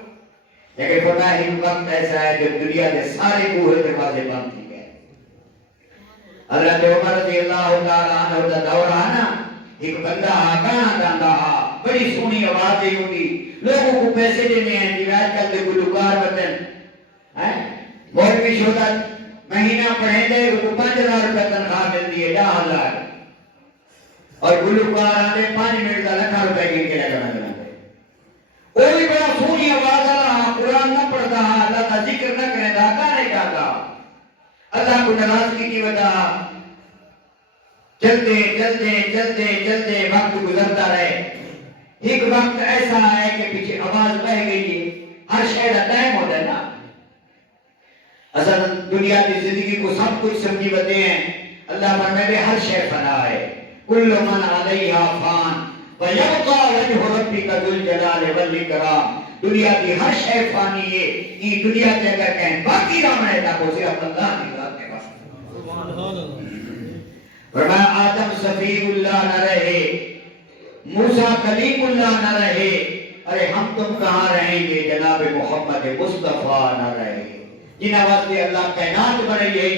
لیکن فرمایا ایک وقت ایسا ہے جو دنیا کے سارے کوہ دروازے بند تھی گئے حضرت عمر رضی اللہ تعالیٰ عنہ دا دور آنا ایک بندہ گانا گانا بڑی سونی آواز ہے ہوتی لوگوں کو پیسے دینے ہیں کہ آج کل دے گلوکار وطن مولوی شودا مہینہ پڑھیں دے کو 5000 روپے تنخواہ ملتی ہے 10,000 اور گلوکار آنے 5 منٹ کا لکھا روپے گن کے لگانا کرنا وہ بھی بڑا سونی آواز آ قرآن نہ پڑھتا اللہ کا ذکر نہ کرے دا گانے گاتا اللہ کو ناراضگی کی وجہ چلتے چلتے چلتے چلتے وقت گزرتا رہے ایک وقت ایسا ہے کہ پیچھے آواز بہ گئی ہے ہر شے دا ٹائم ہوتا ہے نا اصل دنیا کی زندگی کو سب کچھ سمجھی بتے ہیں اللہ فرمائے ہر شے فنا ہے کل من علیہا فان وَيَبْقَى وَجْهُ رَبِّكَ ذُو الْجَلَالِ وَالْإِكْرَامِ دنیا کی ہر شے فانی ہے یہ دنیا سے اگر کہیں باقی رام رہتا کو صرف اللہ کی ذات کے پاس فرمایا آدم صفی اللہ نہ رہے موسیٰ کلیم اللہ نہ رہے ارے ہم تم کہاں رہیں گے جناب محمد مصطفیٰ نہ رہے جنہاں واسطے اللہ کائنات بنائی ہے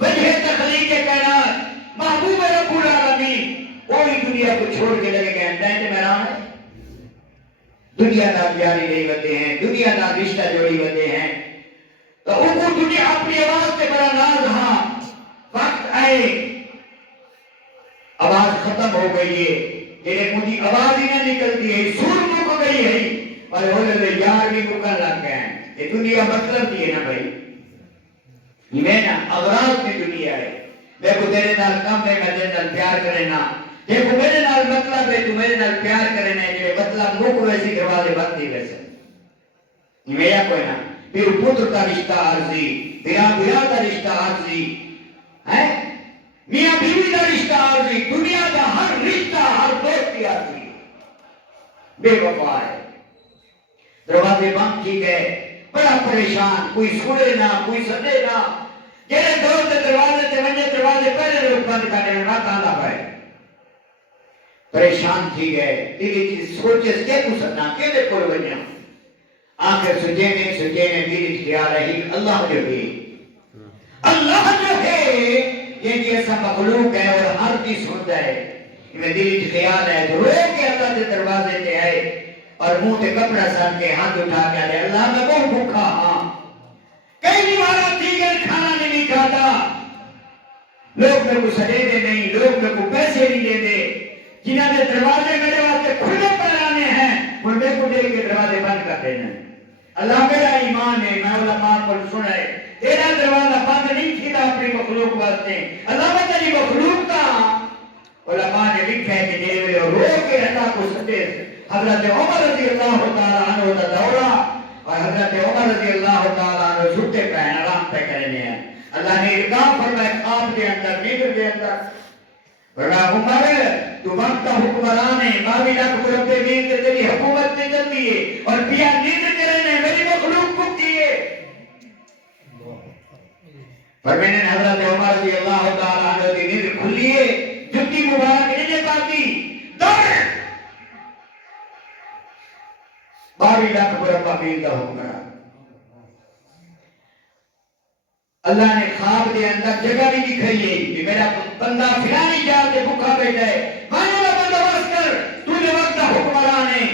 وجہ تخلیق کائنات محبوب رب العالمین کوئی دنیا کو چھوڑ کے لگے گئے ٹینٹ میران ہے دنیا دار جاری نہیں ہوتے ہیں دنیا دار رشتہ جوڑی ہوتے ہیں تو ان کو دنیا اپنی آواز سے بڑا ناز رہا وقت آئے آواز ختم ہو گئی ہے جنہیں مجھے آواز ہی نہ نکلتی ہے سور مک گئی ہے اور ہونے یار بھی مکن لگ گئے ہیں یہ دنیا مطلب دی ہے نا بھائی یہ میں نا اغراض کی دنیا ہے میں کو تیرے نال کم ہے میں تیرے نال پیار کرے نا دیکھو میرے نال مطلب ہے تو میرے نال پیار کرے نا جو مطلب مک ویسی دروازے بند دی ویسے یہ میرا کوئی نا پھر پتر کا رشتہ عارضی بیرا کا رشتہ عارضی ہے میاں بیوی کا رشتہ عارضی دنیا کا ہر رشتہ ہر دوستی عارضی بے وفا ہے دروازے بند کی گئے بڑا پریشان کوئی سنے نہ کوئی سنے نہ جیسے دوست دروازے سے ونجے دروازے پہلے لوگ بند کرنے میں بات آنا پائے پریشان تھی گئے تیری چیز سوچے سے کو سنا کیلے پر ونجا آخر سجے میں میری خیال ہے اللہ جو ہے یہ جیسا مخلوق ہے اور ہر کی سنتا ہے میں دلی خیال ہے تو رو کے اللہ کے دروازے سے آئے اور منہ تے کپڑا سان کے ہاتھ اٹھا کے آئے اللہ میں بہت بھوکا ہاں کئی دیوارا تیگر کھانا نہیں کھاتا لوگ میں کو سجے دے نہیں لوگ میں کو پیسے نہیں دے دے جنہاں نے دروازے میرے واسطے کھلے پہلانے ہیں اور میں کو دے کے دروازے بند کر دینا اللہ میرا ایمان ہے میں علماء کو سنا ہے تیرا دروازہ بند نہیں کھیلا اپنی مخلوق واسطے اللہ میں تیری مخلوق کا علماء نے لکھا ہے کہ جیلے میں رو کے اللہ کو سدے حضرت عمر رضی اللہ تعالیٰ عنہ کا دورہ اور حضرت عمر رضی اللہ تعالیٰ عنہ جھوٹے پہن آرام پہ کرنے ہیں اللہ نے ارکاب فرمایا خواب کے اندر نیند کے اندر فرمایا عمر تو وقت کا حکمران ہے 22 لاکھ مربع میل سے تیری حکومت میں چلتی ہے اور پیا نیند کے رہنے میری مخلوق کو کیے فرمانے حضرت عمر رضی اللہ تعالی عنہ کی نیند کھلی ہے جتی مبارک نہیں پاتی دوڑ 22 لاکھ مربع میل کا حکمران اللہ نے خواب کے اندر جگہ بھی دکھائی ہے کہ میرا بندہ فلانی جگہ سے بھوکا بیٹھا ہے مانو کا بندوبست کر تو نے وقت کا حکمران ہے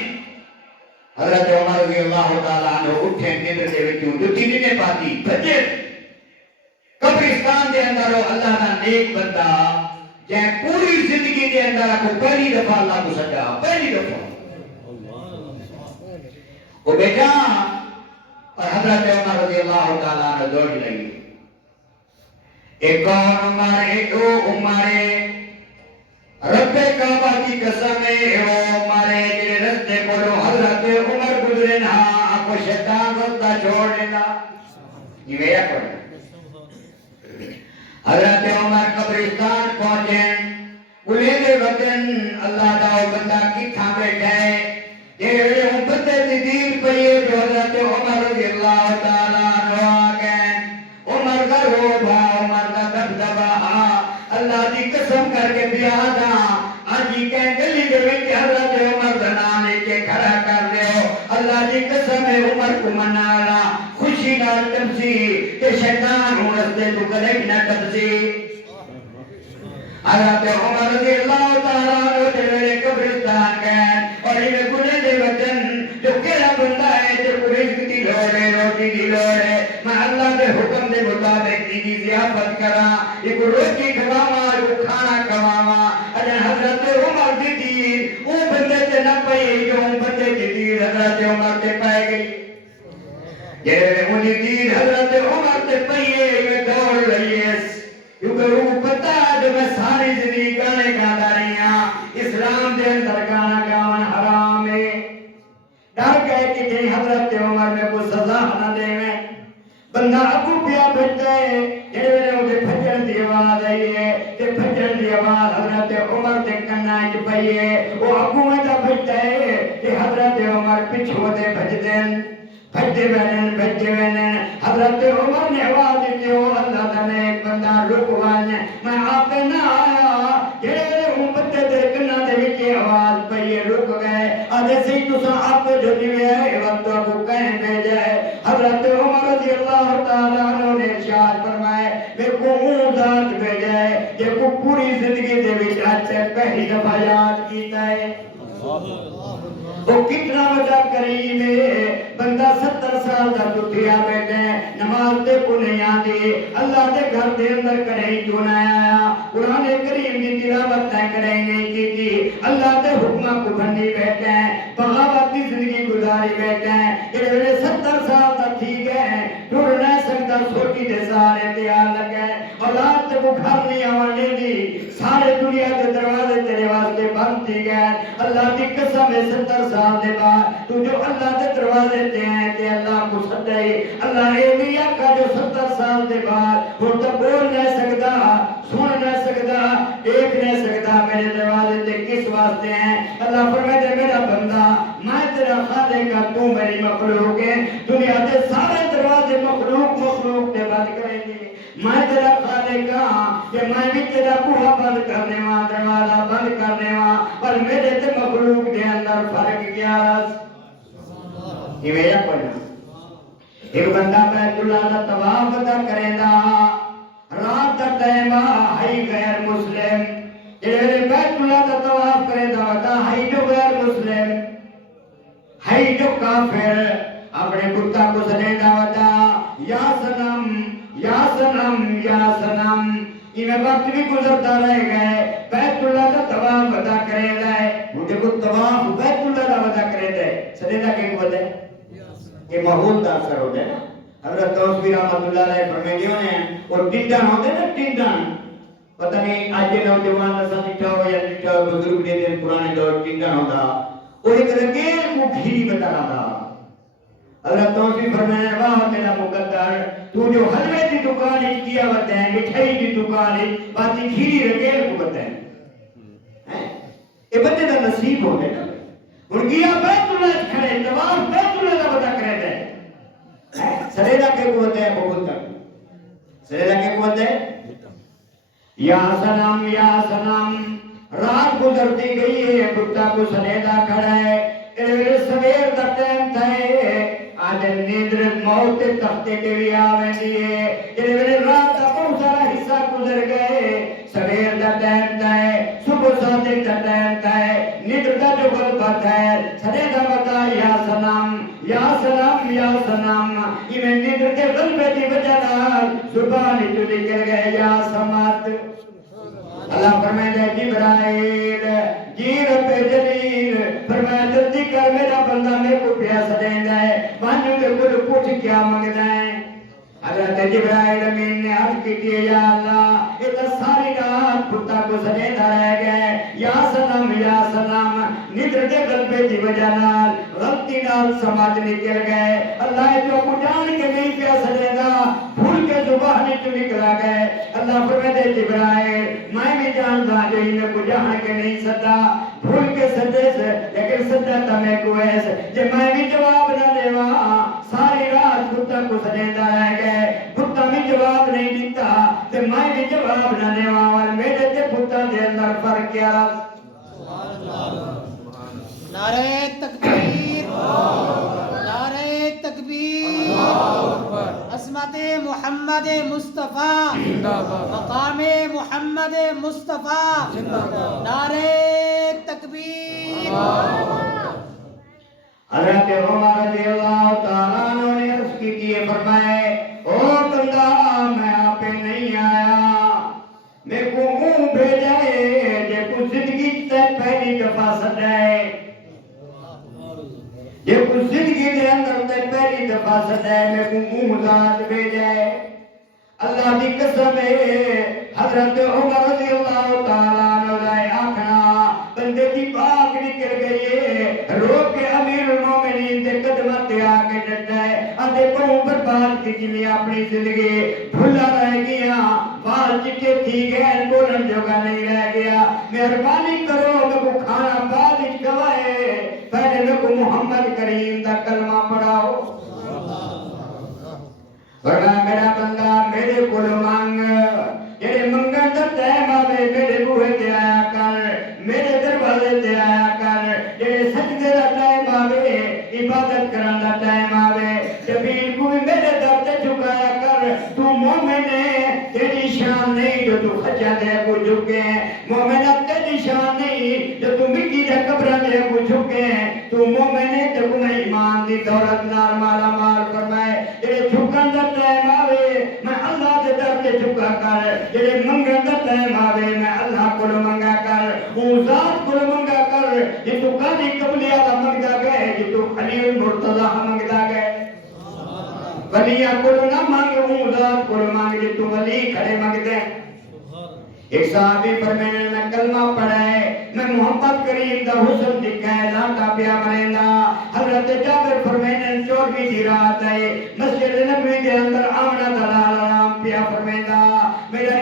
حضرت عمر رضی اللہ تعالیٰ عنہ اٹھے نیند سے وچوں جتی نہیں پاتی بھجے قبرستان کے اندر وہ اللہ کا نیک بندہ جائے پوری زندگی کے اندر کو پہلی دفعہ اللہ کو سجا پہلی دفعہ وہ بیٹا اور حضرت عمر رضی اللہ تعالیٰ عنہ دوڑ لگی ایک اور عمر ایک دو عمر رب کعبہ کی قسم ہے او عمر جنہیں رستے پڑھو حضرت عمر گزرے نا آپ کو شیطان رستہ چھوڑ لینا یہ میرا پڑھنا حضرت عمر قبرستان پہنچیں بلے دے وطن اللہ دا بندہ کی تھا بیٹھا ہے یہ امت دین پر یہ جو حضرت عمر رضی اللہ تعالیٰ عنہ آگئے عمر کا روبہ عمر کا دبدبہ اللہ دی قسم کر کے بیادا آج ہی کہیں گلی گوئی کہ حضرت عمر دنا لے کے کھڑا کر دے ہو اللہ دی قسم ہے عمر کو منالا خوشی نال تمسی کہ شیطان ہوں رستے تو کلیک نہ تمسی حضرت عمر رضی اللہ تعالیٰ عنہ تیرے قبرستان گئے اور انہیں گنے دے وطن جو کیڑا بندہ ہے جو رزق دی لوڑے روٹی دی لوڑے میں اللہ کے حکم دے مطابق کی ضیافت کرا ایک روٹی کھواما ایک کھانا کھواما اجن حضرت عمر دی دیر او بندے تے نہ پئی جو بندے دی دیر حضرت عمر تے پائے گئی یہ انہی دیر حضرت عمر تے پئی ہے دوڑ رہی ہے کیونکہ روح پتہ ہے جو میں ساری زندگی گانے گاتا رہی ہوں اسلام دے اندر گانا گاون حرام ہے ڈر گئے کہ کہیں حضرت عمر میں کوئی سزا نہ دے میں بندہ ابو پیا بچتا ہے جڑے ویلے اودے پھجن دی آواز آئی ہے تے پھجن دی آواز حضرت عمر دے کنا وچ پئی ہے وہ ابو میں تا بچتا ہے کہ حضرت عمر پیچھے دے بھجدن بھجے وینن حضرت عمر نے آواز دی او اللہ دا نیک بندہ رک وان میں آپ نہ آیا جڑے امت دے کنا دے وچ آواز پئی رک گئے ادے سی تساں آپ جو دیوے وقت کو کہیں بھیجے حضرت عمر رضی اللہ تعالی عنہ نے ارشاد فرمائے میرے کو منہ ذات بھیجے کہ کو پوری زندگی دے وچ اچھے پہلی دفعہ یاد کیتا ہے وہ کتنا بڑا کریم ہے بندہ 70 سال دا اٹھیا بیٹھے نماز تے کو نہیں آتی اللہ دے گھر دے اندر کریں کیوں نہ آیا قرآن کریم کی تلاوت نہ کریں نہیں کی تھی اللہ دے حکمہ کو بھنی بیٹھے بغاوت کی زندگی گزاری بیٹھے کہ میرے 70 سال دا ٹھیک ہے ٹر نہ سکتا سوٹی دے سارے تیار لگے اولاد تے کو گھر نہیں آنے دی سارے دنیا کے دروازے تیرے واسطے بند تھی گئے اللہ کی قسم ہے 70 سال دے بعد تو جو اللہ کے دروازے تے ہیں تے اللہ کو سدے اللہ اے بھی آقا جو 70 سال دے بعد وہ تو بول نہ سکتا سن نہ سکتا دیکھ نہ سکتا میرے دروازے تے کس واسطے ہیں اللہ فرماتے میرا بندہ میں تیرا خالق کا تو میری مخلوق ہے دنیا کے سارے دروازے مخلوق نے بند کریں گے میں تیرا خالق ہاں کہ میں بھی تیرا بوہا بند کرنے واں دروازہ بند کرنے واں پر میرے تے مخلوق دے اندر فرق کیا یہ میرا پڑھنا ایک بندہ بیت اللہ دا طواف دا کرے دا رات دا ٹائم ہے غیر مسلم جڑے بیت اللہ دا طواف کرے دا ہے جو غیر مسلم ہے جو کافر اپنے بتا کو سنے دا ودا یا سنم یا سنم یا سنم یہ وقت بھی گزرتا رہ گئے بیت اللہ کا طواف ادا کرے گئے وہ دیکھو طواف بیت اللہ کا ادا کرے گئے سنے دا کہ کو دے کہ ماحول دا اثر ہوتا ہے نا حضرت توفیق رحمۃ اللہ علیہ فرمائیوں نے اور ٹنڈن ہوتے نا ٹنڈن پتہ نہیں آج کے نوجوان نسل ڈٹھا ہو یا ڈٹھا بزرگ دے دن پرانے دور ٹنڈن ہوتا وہ ایک رنگین کو گھیری بتا رہا تھا اللہ توفیق فرمائے واہ تیرا مقدر تو جو حلوے دی دکان کیا ہوتا ہے مٹھائی دی دکان باتی کھیری رکیل کو بتائیں یہ بندے کا نصیب ہو گئے ان گیا بیت اللہ کھڑے تواف بیت اللہ کا بتا کرے دے سریدہ کے کو ہوتا ہے بہت تک سریدہ کے کو ہوتا ہے یا سلام رات گزرتی گئی ہے کتا کو سریدہ کھڑا ہے سویر دا ٹائم تھا آج نیندر موت تختے کے بھی آوے دیئے میرے رات کا بہت سارا حصہ گزر گئے سویر دا ٹائم تھا صبح صادق دا ٹائم تھا نیندر دا جو غلبت ہے سریدہ بتا یا سلام یہ میں نیندر کے غلبے دی وجہ نال زبانی تو نکل گئے یا سمات اللہ فرمائے جبرائیل جی رب جلیل فرمایا جلدی کر میرا بندہ میں کو پیاس دینا ہے وانجو کے کل پوچھ کیا مانگنا ہے حضرت جبرائیل امین نے عرض کی یا اللہ اتنا ساری رات کتا کو سجیدہ رہ گئے یا سلام ندر کے غلبے دی وجہ نال غلطی نال سماج نکل گئے اللہ جو کو جان کے نہیں پیا سجیدہ بھول کے زبان تو نکلا گئے اللہ فرمائے جبرائیل میں بھی جانتا جو انہیں کو جان کے نہیں سدا بھول کے سجے سے لیکن سجا تمہیں کو ایسے جب میں بھی جواب نہ دیوا ساری رات کتا کو سجیدہ رہ گئے کتا بھی جواب نہیں دیتا تو میں بھی جواب نہ دیوا اور میرے تے کتا دے اندر فرق کیا نعرہ تکبیر نعرہ تکبیر عظمت محمد مصطفیٰ مقام محمد مصطفیٰ نعرہ تکبیر حضرت عمر رضی اللہ تعالیٰ عنہ نے عرض کی فرمائے او بندہ میں آپ پہ نہیں آیا میں کو منہ بھیجا ہے جے کو زندگی تے پہلی دفعہ سجائے جے کو زندگی دے اندر تے پہلی دفعہ سجائے میں کو منہ ذات بھیجا ہے اللہ دی قسم ہے حضرت عمر رضی اللہ تعالیٰ عنہ نے آکھنا بندے دی پاک نکل گئی ہے رو کے امیر المومنین دے قدمت تے آکے ڈٹا ہے آدھے کو برباد کی جنہیں اپنی زندگی بھلا رہ گیا بال چکے تھی گئے بولن جوگا نہیں رہ گیا مہربانی کرو میں کو کھانا بعد اچ گوائے پہلے میں کو محمد کریم دا کلمہ پڑھاؤ فرمایا میرا بندہ میرے کو مانگ جڑے منگن دا ٹائم آوے میرے بوہے تے آیا کر میرے دروازے تے آیا کر جڑے سجدے دا ٹائم آوے عبادت کرن دا ٹائم آوے جبین کو میرے در تے جھکایا کر تو مومن ہے تیری شان نہیں جو تو خچا دے کو جھکے مومن اب تیری شان نہیں جو تو مٹی دے قبر دے کو جھکے تو مومن ہے تو کو ایمان دی دولت نال مالا مال فرمائے جڑے جھکن دا ٹائم آوے میں اللہ دے در تے جھکا کر جڑے منگن دا ٹائم آوے میں اللہ کو منگا کر او ذات کو منگا کر جے تو قاضی قبلیہ دا منگا گئے جے تو خلیل مرتضی منگدا گئے ولیہ کو نہ مانگ او ذات کو مانگ جے تو ولی کھڑے منگدے ایک صحابی فرمانے میں کلمہ پڑھا ہے میں محمد کریم دا حسن دکھا ہے لاکا پیا مریندا حضرت جابر فرمانے 24 دی رات ہے مسجد نبوی دے اندر آمنہ دلال آرام پیا فرمیندا میرا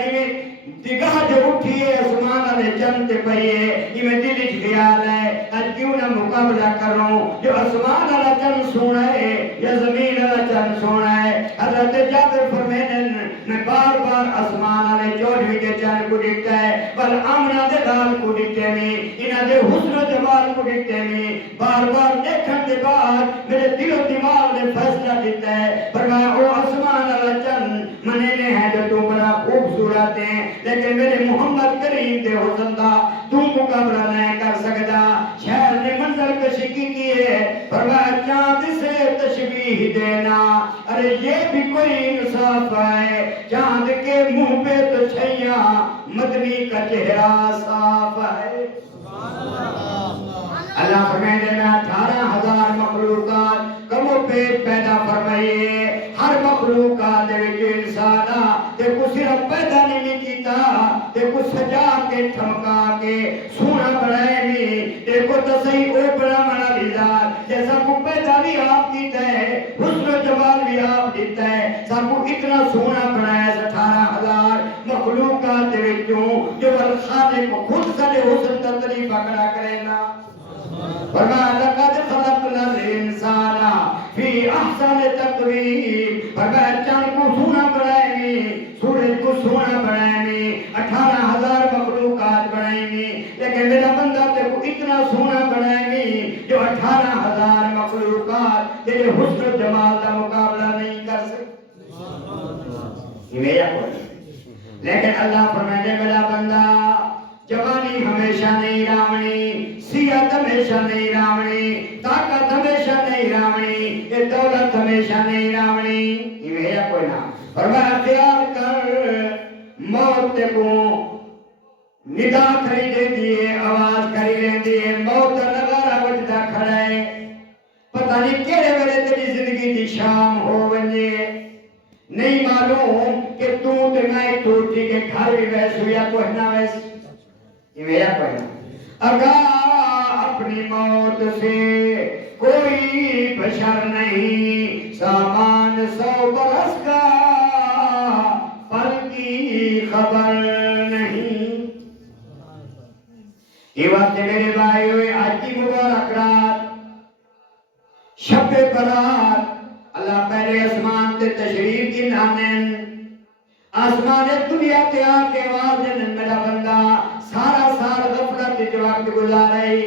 نگاہ جو اٹھی ہے اسمان علیہ چند تے پئیے یہ میں دل اچ خیال ہے آج کیوں نہ مقابلہ کروں جو اسمان علیہ چند سونا ہے یا زمین علیہ چند سونا ہے حضرت جابر فرمانے میں بار بار اسمان علیہ 24 کے چند کو دیکھتا ہے بل آمنہ دے لال کو دیکھتے میں انہ دے حسن و جمال کو دیکھتے میں بار بار دیکھن دے بعد میرے دل و دماغ نے فیصلہ دیتا ہے فرمایا او اسمان علیہ چند منینے ہیں جو تو بڑا خوبصورت ہیں لیکن میرے محمد کریم دے حسن دا تو مقابلہ نہیں کر سکتا شہر نے منظر کشی کی ہے فرمایا چاند سے تشبیح دینا ارے یہ بھی کوئی انصاف ہے چاند کے منہ پہ تو چھیاں مدنی کا چہرہ صاف ہے اللہ فرمائے میں 18,000 مخلوقات کم و پیش پیدا فرمائیے ہر مخلوقات دے وچ انسانا تے کو صرف پیدا نہیں کیتا تے کو سجا کے ٹھمکا کے سونا بنائے نہیں تے کو تصحیح او بنا منا ذات جیسا سب پیدا بھی آپ کیتا ہے، حسن و جمال بھی آپ دیتا ہے، سب کو اتنا سونا بنایا ہے 18,000 مخلوقات دے وچوں جو الخالق خود سارے حسن دا تعریف کرا کرے نا۔ فرمایا لقد خلقنا الانسان فی احسن تقویم، فرمایا چاند کو سونا بنائے گی، سورج کو سونا بنائے گی، 18,000 مخلوقات بنائے گی، لیکن میرا بندہ تے کو اتنا سونا بنائے گی جو 18,000 مخلوقات تیرے حسن و جمال کا مقابلہ نہیں کر سکتے۔ یہ میرا کوئی، لیکن اللہ فرمائے میرا بندہ جوانی ہمیشہ نہیں راونی، صحت ہمیشہ نہیں راونی، طاقت ہمیشہ نہیں راونی، یہ دولت ہمیشہ نہیں راونی، یہ میرا کوئی نہ۔ فرمایا خیال کر موت کو ندا کھڑی دے دیئے، آواز کھڑی دے دیئے، موت نگارہ وجدہ کھڑا ہے، پتہ نہیں کیڑے ویلے تیری زندگی دی شام ہو ونجے، نہیں معلوم کہ تو تے میں ٹوٹی کے گھر بھی ویسو یا کوئی نہ ویسو، یہ میرا پڑھنا۔ اگر اپنی موت سے کوئی بشر نہیں، سامان 100 برس کا پل کی خبر نہیں۔ یہ وقت میرے بھائی ہوئے آج کی مبارک رات شب برات، اللہ پہلے اسمان تے تشریف کی نامن، آسمان دنیا تے آکے واضح میرا بندہ سارا سار غفلت جو وقت گزارے،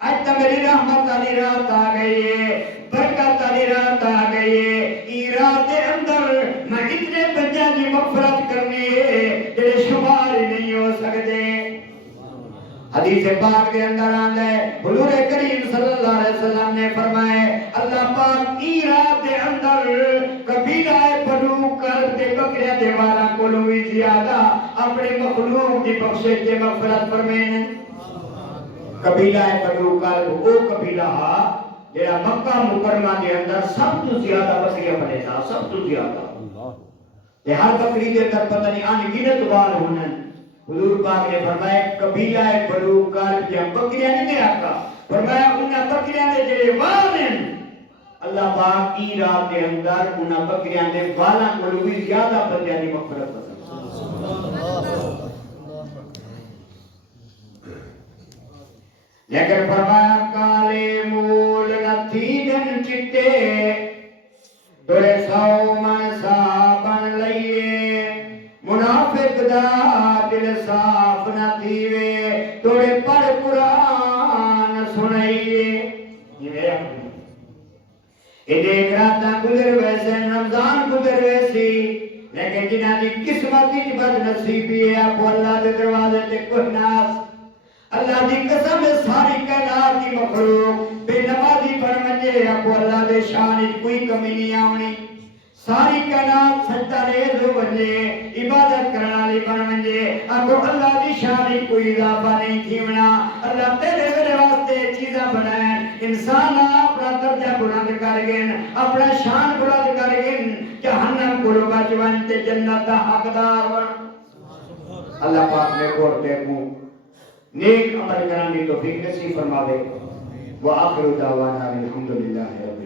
آج تا میری رحمت علی رات آ گئی ہے، برکت علی رات آ گئی ہے، ای رات دے اندر میں اتنے بچوں کی مغفرت کرنی ہے جنہیں شمار ہی نہیں ہو سکتے۔ حدیث پاک کے اندر آندا ہے حضور کریم صلی اللہ علیہ وسلم نے فرمایا اللہ پاک ای رات دے اندر قبیلہ بنو کرب دے بکریاں دے والا کولوں بھی زیادہ اپنے مخلوق دی بخشش تے مغفرت فرمائے۔ قبیلہ بنو کرب وہ قبیلہ جڑا مکہ مکرمہ دے اندر سب تو زیادہ بکریاں بنے تھا، سب تو زیادہ تے ہر بکری دے اندر پتہ نہیں ان گنت بال ہونے۔ حضور پاک نے فرمایا قبیلہ بنو کرب جب بکریاں نہیں دے آقا، فرمایا انہاں بکریاں دے جڑے وال ہیں اللہ پاک ای رات دے اندر انہاں بکریاں دے والاں کولوں بھی زیادہ بندیاں دی مغفرت فرمائے۔ لیکن فرمایا کالے مول نتھی دن چٹے تورے 100 من صابن لئیے، منافق دا دل صاف نہ تھیوے توڑے پڑھ قرآن سنائیے۔ یہ میرا یہ دیکھ راتاں گزر ویسے رمضان گزر ویسی، لیکن جنہاں دی قسمت کی بد نصیبی ہے آپ اللہ دے دروازے تے کوئی ناس، اللہ دی قسم ساری کائنات کی مخلوق بے نمازی بن منجے آپ اللہ دے شان کوئی کمی نہیں آونی، ساری کائنات سجدہ ریز ہو بنجے عبادت کرنالی بن منجے آپ اللہ دی شان کوئی اضافہ نہیں تھیونا۔ اللہ تیرے میرے واسطے چیزاں بنائیں، انسان اپنا درجہ بلند کر گئن، اپنا شان بلند کر گئن، جہنم کو بچ ونتے جنت دا حقدار بن۔ اللہ پاک نے کوڑتے کو نیک عمل کرنے کی توفیق نصیب فرماوے۔ وآخر دعوانا الحمدللہ رب